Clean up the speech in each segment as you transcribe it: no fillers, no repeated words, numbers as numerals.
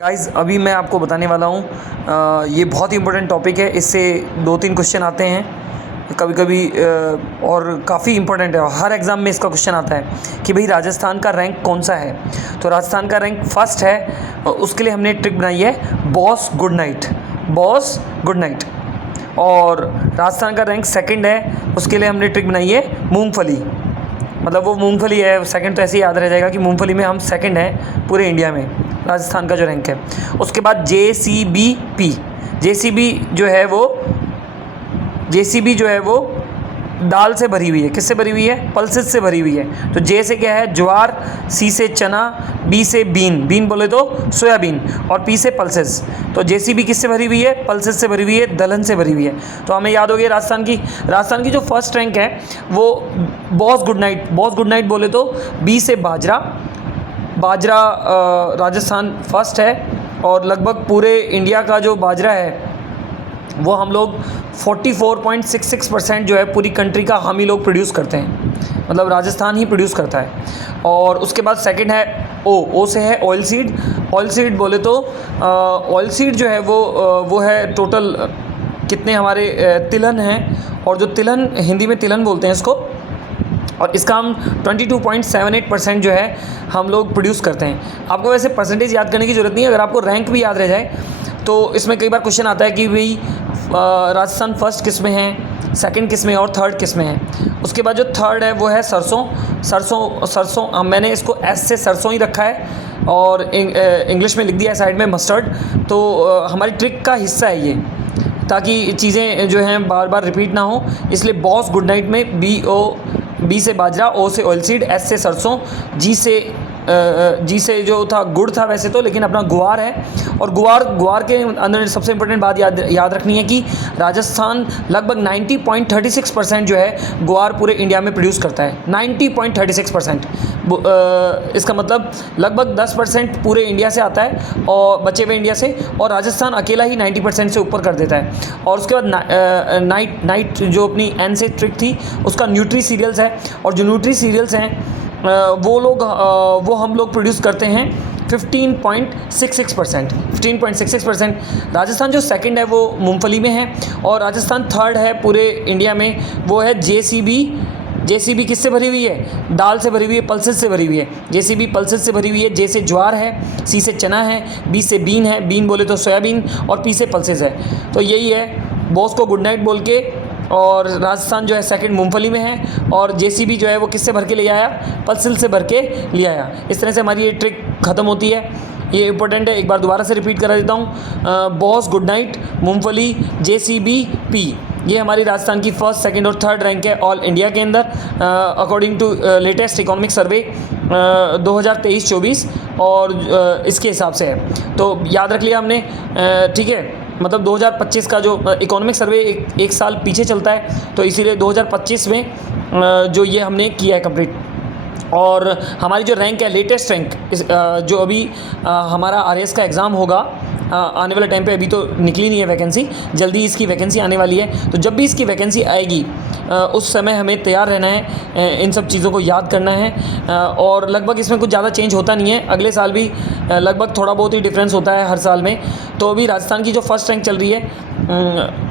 Guys अभी मैं आपको बताने वाला हूँ ये बहुत ही इम्पोर्टेंट टॉपिक है। इससे 2-3 क्वेश्चन आते हैं कभी कभी और काफ़ी इम्पोर्टेंट है। हर एग्ज़ाम में इसका क्वेश्चन आता है कि भाई राजस्थान का रैंक कौन सा है। तो राजस्थान का रैंक फर्स्ट है। उसके लिए हमने ट्रिक बनाई है boss good night, boss good night. और राजस्थान का रैंक सेकंड है, उसके लिए हमने ट्रिक बनाई है मूंगफली। मतलब वो मूंगफली है, सेकंड तो ऐसे ही याद रह जाएगा कि मूंगफली में हम सेकंड हैं पूरे इंडिया में, राजस्थान का जो रैंक है। उसके बाद JCBP, JCB जो है वो दाल से भरी हुई है। किससे भरी हुई है? पल्सेस से भरी हुई है। तो J से क्या है? ज्वार, C से चना, B से बीन, बीन बोले तो सोयाबीन, और P से पल्सेस। तो JCB किससे भरी हुई है? पल्सेस से भरी हुई है, दलहन से भरी हुई है। तो हमें याद हो गया राजस्थान की जो फर्स्ट रैंक है वो बॉस गुड नाइट बोले तो B से बाजरा राजस्थान फर्स्ट है। और लगभग पूरे इंडिया का जो बाजरा है वो हम लोग 44.66% जो है पूरी कंट्री का हम ही लोग प्रोड्यूस करते हैं, मतलब राजस्थान ही प्रोड्यूस करता है। और उसके बाद सेकंड है ओ से है ऑयल सीड बोले तो ऑयल सीड जो है वो है टोटल कितने हमारे तिलहन हैं, और जो तिलहन हिंदी में तिलहन बोलते हैं इसको, और इसका हम 22.78% जो है हम लोग प्रोड्यूस करते हैं। आपको वैसे परसेंटेज याद करने की ज़रूरत नहीं है, अगर आपको रैंक भी याद रह जाए तो इसमें कई बार क्वेश्चन आता है कि भाई राजस्थान फर्स्ट किस में है, सेकंड किस में है और थर्ड किस में है। उसके बाद जो थर्ड है वो है सरसों। मैंने इसको S से सरसों ही रखा है और इंग्लिश में लिख दिया है साइड में मस्टर्ड। तो हमारी ट्रिक का हिस्सा है ये, ताकि चीज़ें जो हैं बार बार रिपीट ना हो। इसलिए बॉस गुड नाइट में B से बाजरा, O से ऑयल सीड, S से सरसों, G से जो था गुड़ था वैसे तो, लेकिन अपना गुआर है। और गुआर के अंदर सबसे इंपॉर्टेंट बात याद रखनी है कि राजस्थान लगभग 90.36% जो है गुआर पूरे इंडिया में प्रोड्यूस करता है। 90.36%। इसका मतलब लगभग 10% पूरे इंडिया से आता है और बचे हुए इंडिया से, और राजस्थान अकेला ही 90% से ऊपर कर देता है। और उसके बाद नाइट जो अपनी N से ट्रिक थी उसका न्यूट्री सीरियल्स है। और जो न्यूट्री सीरियल्स हैं वो हम लोग प्रोड्यूस करते हैं 15.66%। राजस्थान जो सेकंड है वो मूंगफली में है, और राजस्थान थर्ड है पूरे इंडिया में, वो है JCB किससे भरी हुई है? दाल से भरी हुई है, पल्सेस से भरी हुई है। JCB पल्सेस से भरी हुई है। J से ज्वार है, C से चना है, B से बीन है, बीन बोले तो सोयाबीन, और P से पल्सेस है। तो यही है बॉस को गुड नाइट बोल के। और राजस्थान जो है सेकंड मूंगफली में है, और JCB जो है वो किससे भर के ले आया? पल्सेस से भर के ले आया। इस तरह से हमारी ये ट्रिक ख़त्म होती है। ये इंपॉर्टेंट है, एक बार दोबारा से रिपीट करा देता हूँ। बॉस गुड नाइट, मूंगफली, JCBP, ये हमारी राजस्थान की फर्स्ट, सेकंड और थर्ड रैंक है ऑल इंडिया के अंदर according to latest economic survey 2023-24, और इसके हिसाब से है। तो याद रख लिया हमने, ठीक है। मतलब 2025 का जो इकोनॉमिक सर्वे एक साल पीछे चलता है, तो इसीलिए 2025 में जो ये हमने किया है कंप्लीट। और हमारी जो रैंक है, लेटेस्ट रैंक, जो अभी हमारा RS का एग्ज़ाम होगा आने वाले टाइम पे, अभी तो निकली नहीं है वैकेंसी, जल्दी इसकी वैकेंसी आने वाली है। तो जब भी इसकी वैकेंसी आएगी उस समय हमें तैयार रहना है, इन सब चीज़ों को याद करना है। और लगभग इसमें कुछ ज़्यादा चेंज होता नहीं है, अगले साल भी लगभग थोड़ा बहुत ही डिफरेंस होता है हर साल में। तो अभी राजस्थान की जो फर्स्ट रैंक चल रही है,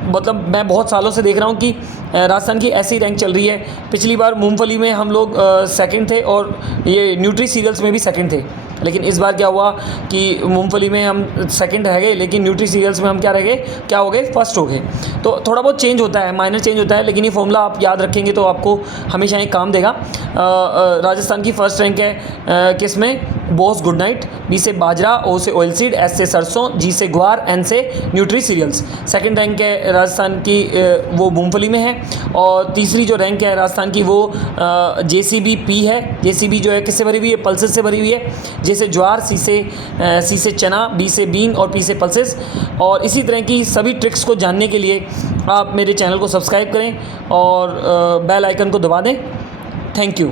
मतलब मैं बहुत सालों से देख रहा हूँ कि राजस्थान की ऐसी रैंक चल रही है। पिछली बार मूंगफली में हम लोग सेकंड थे, और ये न्यूट्री सीरियल्स में भी सेकंड थे। लेकिन इस बार क्या हुआ कि मूंगफली में हम सेकंड रह गए, लेकिन न्यूट्री सीरियल्स में हम क्या हो गए? फर्स्ट हो गए। तो थोड़ा बहुत चेंज होता है, माइनर चेंज होता है, लेकिन ये फॉर्मूला आप याद रखेंगे तो आपको हमेशा ये काम देगा। राजस्थान की फर्स्ट रैंक है किस में? बॉस गुड नाइट, B से बाजरा, O से ऑयल सीड, S से सरसों, G से ग्वार, N से न्यूट्री सीरियल्स। सेकंड रैंक है राजस्थान की वो मूंगफली में है। और तीसरी जो रैंक है राजस्थान की वो JCBP है। JCB जो है किससे भरी हुई है? पल्सेस से भरी हुई है। J से ज्वार, C से चना, B से बीन और P से पल्सेस। और इसी तरह की सभी ट्रिक्स को जानने के लिए आप मेरे चैनल को सब्सक्राइब करें और बेल आइकन को दबा दें। Thank you.